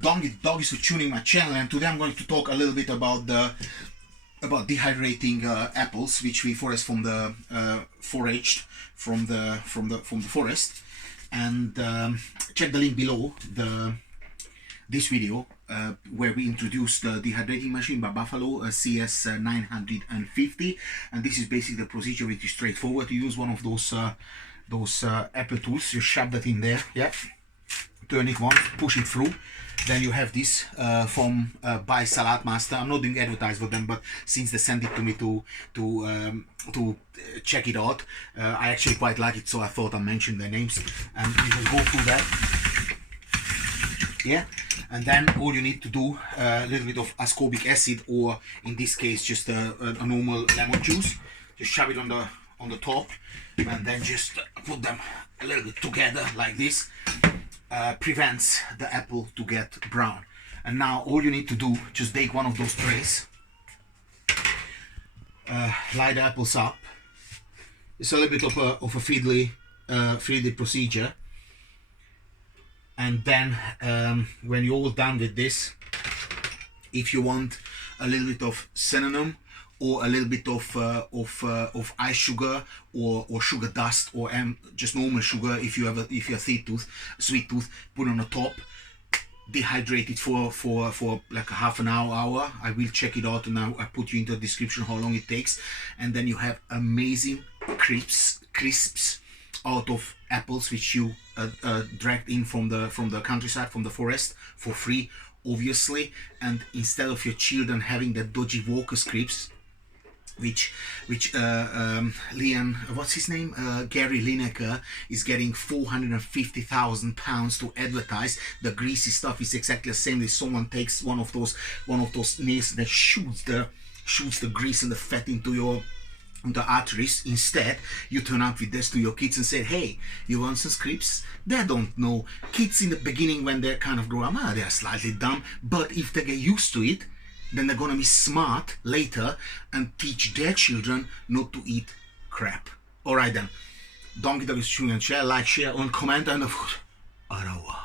Dog is for tuning my channel, and today I'm going to talk a little bit about dehydrating apples, which we forest from the foraged from the forest. And check the link below this video where we introduced the dehydrating machine by Buffalo CS 950, and this is basically the procedure, which is straightforward. You use one of those apple tools, you shove that in there, yeah, turn it once, push it through. Then you have this from by Salad Master. I'm not doing advertise for them, but since they sent it to me to check it out, I actually quite like it, so I thought I'd mention their names. And you can go through that, yeah. And then all you need to do a little bit of ascorbic acid, or in this case just a normal lemon juice. Just shove it on the top, and then just put them a little bit together like this. Prevents the apple to get brown. And now all you need to do, just take one of those trays, light the apples up. It's a little bit of a fiddly procedure. And then when you're all done with this, if you want a little bit of cinnamon or a little bit of ice sugar or sugar dust, or just normal sugar, if you have a sweet tooth, put on the top. Dehydrate it for like a half an hour. I will check it out, and I put you into the description how long it takes. And then you have amazing crisps out of apples, which you dragged in from the countryside, from the forest, for free, obviously. And instead of your children having the dodgy Walker's crisps, which Leon, what's his name, Gary Lineker is getting £450,000 to advertise. The greasy stuff is exactly the same as someone takes one of those nails that shoots the grease and the fat into the arteries. Instead, you turn up with this to your kids and say, hey, you want some scripts? They don't know. Kids in the beginning, when they kind of grow up, they're slightly dumb, but if they get used to it, then they're gonna be smart later and teach their children not to eat crap. Alright then, don't forget to share, like, share, and comment, and of course, au revoir.